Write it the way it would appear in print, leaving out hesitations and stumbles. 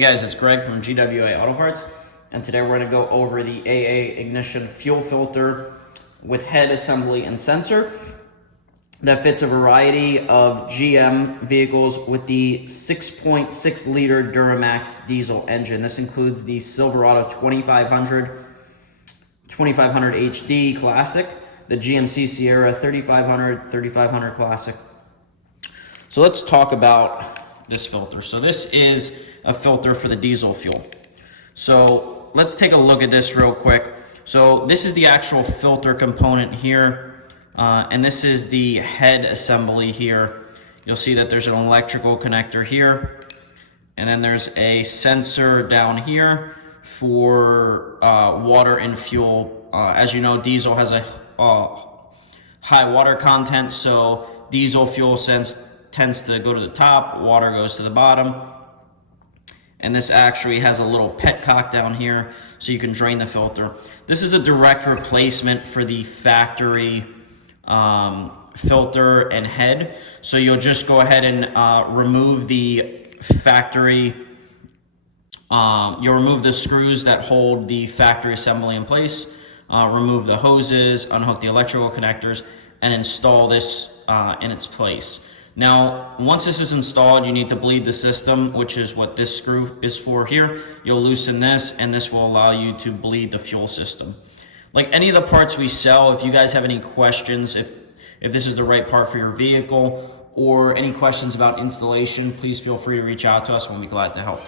Hey guys, it's Greg from GWA Auto Parts, and today we're going to go over the AA ignition fuel filter with head assembly and sensor that fits a variety of GM vehicles with the 6.6 liter Duramax diesel engine. This includes the Silverado 2500 HD Classic, the GMC Sierra 3500 Classic. So let's talk about this filter. So this is a filter for the diesel fuel. So let's take a look at this real quick. So this is the actual filter component here, and this is the head assembly here. You'll see that there's an electrical connector here, and then there's a sensor down here for water and fuel. As you know, diesel has a high water content, so diesel fuel tends to go to the top, water goes to the bottom. And this actually has a little petcock down here so you can drain the filter. This is a direct replacement for the factory filter and head. So you'll just go ahead and remove the factory, you'll remove the screws that hold the factory assembly in place, remove the hoses, unhook the electrical connectors, and install this in its place. Now, once this is installed, you need to bleed the system, which is what this screw is for here. You'll loosen this, and this will allow you to bleed the fuel system. Like any of the parts we sell, if you guys have any questions, if this is the right part for your vehicle, or any questions about installation, please feel free to reach out to us, and we'll be glad to help.